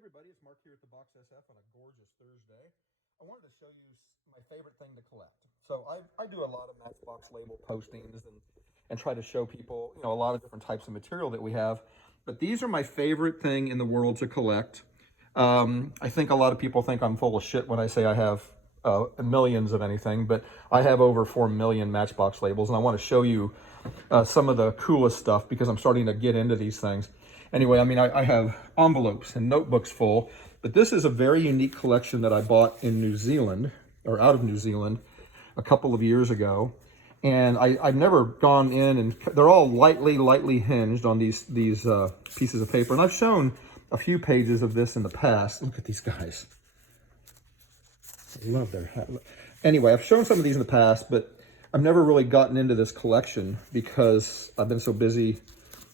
everybody, it's Mark here at the Box SF on a gorgeous Thursday. I wanted to show you my favorite thing to collect. So I do a lot of Matchbox label postings and try to show people, a lot of different types of material that we have. But these are my favorite thing in the world to collect. I think a lot of people think I'm full of shit when I say I have millions of anything, but I have over 4 million Matchbox labels, and I want to show you some of the coolest stuff because I'm starting to get into these things. Anyway, I have envelopes and notebooks full, but this is a very unique collection that I bought in New Zealand, or out of New Zealand, a couple of years ago. And I've never gone in, and they're all lightly hinged on these pieces of paper. And I've shown a few pages of this in the past. Look at these guys. I love their hat. Anyway, I've shown some of these in the past, but I've never really gotten into this collection because I've been so busy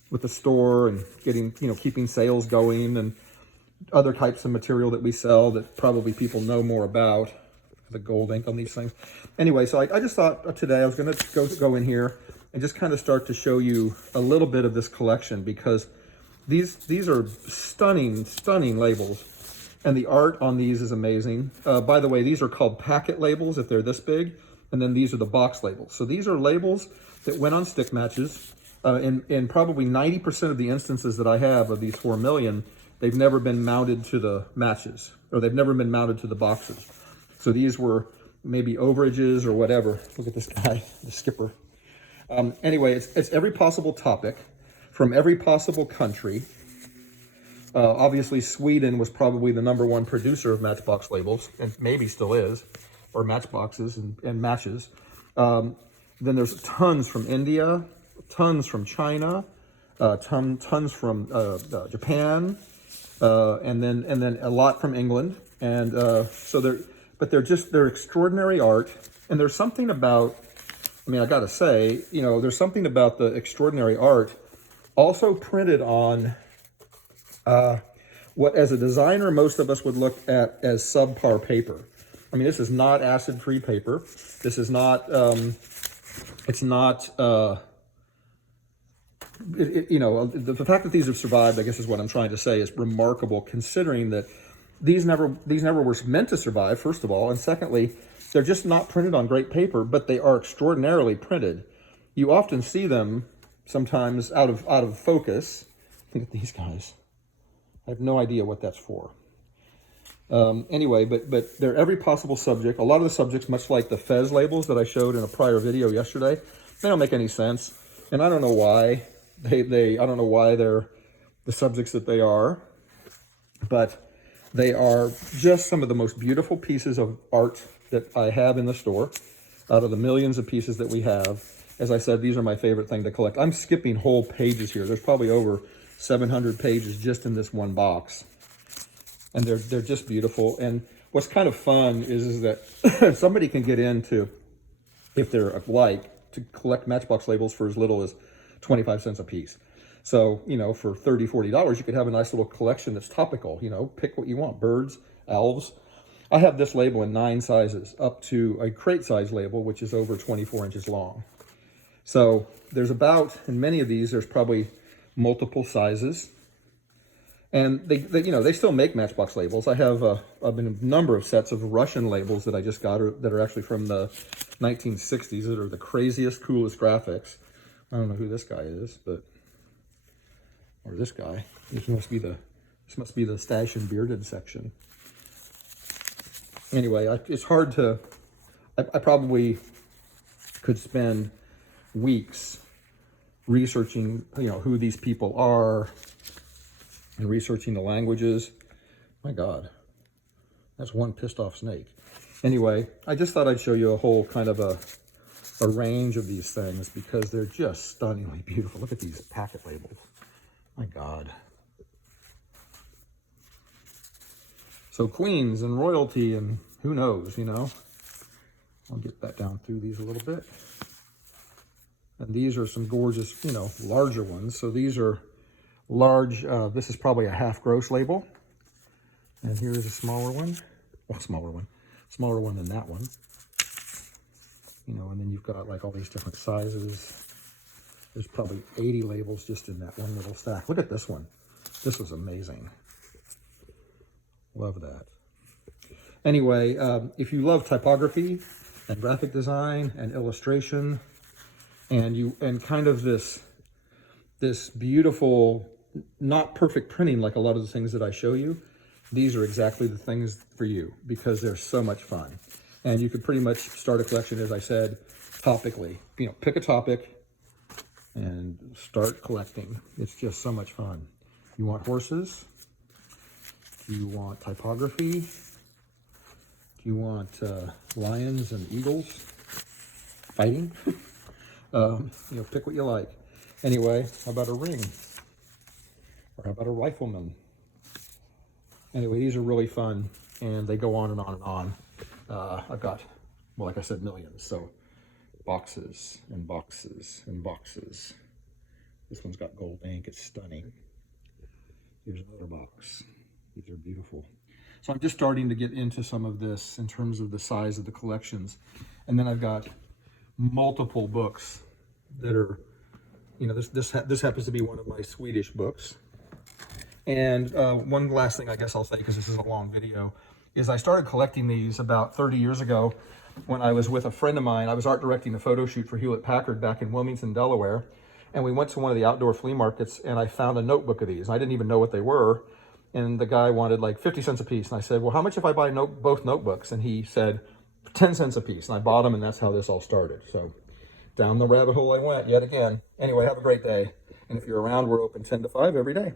with the store and getting, keeping sales going and other types of material that we sell that probably people know more about. The gold ink on these things. Anyway, so I just thought today I was going to go in here and just kind of start to show you a little bit of this collection because these are stunning labels. And the art on these is amazing. By the way, these are called packet labels if they're this big. And then these are the box labels. So these are labels that went on stick matches. In probably 90% of the instances that I have of these 4 million, they've never been mounted to the matches, or they've never been mounted to the boxes. So these were maybe overages or whatever. Look at this guy, the skipper. Anyway, it's every possible topic from every possible country. Obviously, Sweden was probably the #1 producer of Matchbox labels, and maybe still is, or matchboxes and matches. Then there's tons from India, tons from China, tons from Japan, and then a lot from England. And so they're extraordinary art. And there's something about, I gotta say, there's something about the extraordinary art also printed on what as a designer most of us would look at as subpar paper. This is not acid-free paper. This is not, the fact that these have survived, I guess is what I'm trying to say, is remarkable considering that these never were meant to survive, first of all. And secondly, they're just not printed on great paper, but they are extraordinarily printed. You often see them sometimes out of focus. Look at these guys. I have no idea what that's for. Anyway, but they're every possible subject. A lot of the subjects, much like the Fez labels that I showed in a prior video yesterday, they don't make any sense. And I don't know why I don't know why they're the subjects that they are, but they are just some of the most beautiful pieces of art that I have in the store out of the millions of pieces that we have. As I said, these are my favorite thing to collect. I'm skipping whole pages here. There's probably over 700 pages just in this one box. And they're just beautiful. And what's kind of fun is that somebody can get into, if they're to collect Matchbox labels for as little as 25 cents a piece. So, for $30, $40, you could have a nice little collection that's topical. Pick what you want, birds, elves. I have this label in 9 sizes, up to a crate size label, which is over 24 inches long. So there's in many of these, there's probably multiple sizes. And they still make Matchbox labels. I have a number of sets of Russian labels that I just got that are actually from the 1960s that are the craziest, coolest graphics. I don't know who this guy is, or this guy. This must be the stash and bearded section. Anyway, it's hard to. I probably could spend weeks researching, who these people are. And researching the languages. My God, that's one pissed off snake. Anyway, I just thought I'd show you a whole kind of a range of these things because they're just stunningly beautiful. Look at these packet labels. My God. So queens and royalty and who knows, I'll get that down through these a little bit. And these are some gorgeous, larger ones. So these are large, this is probably a half gross label. And here's a smaller one. Well, smaller one than that one. And then you've got like all these different sizes. There's probably 80 labels just in that one little stack. Look at this one. This was amazing. Love that. Anyway, if you love typography and graphic design and illustration and kind of this beautiful, not perfect printing like a lot of the things that I show you, these are exactly the things for you because they're so much fun. And you could pretty much start a collection, as I said, topically. You know, pick a topic and start collecting. It's just so much fun. You want horses? Do you want typography? Do you want lions and eagles fighting? You know, pick what you like. Anyway, how about a ring? Or how about a rifleman? Anyway, these are really fun, and they go on and on and on. I've got, well, like I said, millions. So boxes and boxes and boxes. This one's got gold ink. It's stunning. Here's another box. These are beautiful. So I'm just starting to get into some of this in terms of the size of the collections. And then I've got multiple books that are, you know, this happens to be one of my Swedish books. And one last thing I guess I'll say, because this is a long video, is I started collecting these about 30 years ago when I was with a friend of mine. I was art directing a photo shoot for Hewlett-Packard back in Wilmington, Delaware. And we went to one of the outdoor flea markets and I found a notebook of these. I didn't even know what they were. And the guy wanted like 50 cents a piece. And I said, well, how much if I buy both notebooks? And he said, 10 cents a piece. And I bought them, and that's how this all started. So down the rabbit hole I went yet again. Anyway, have a great day. And if you're around, we're open 10 to 5 every day.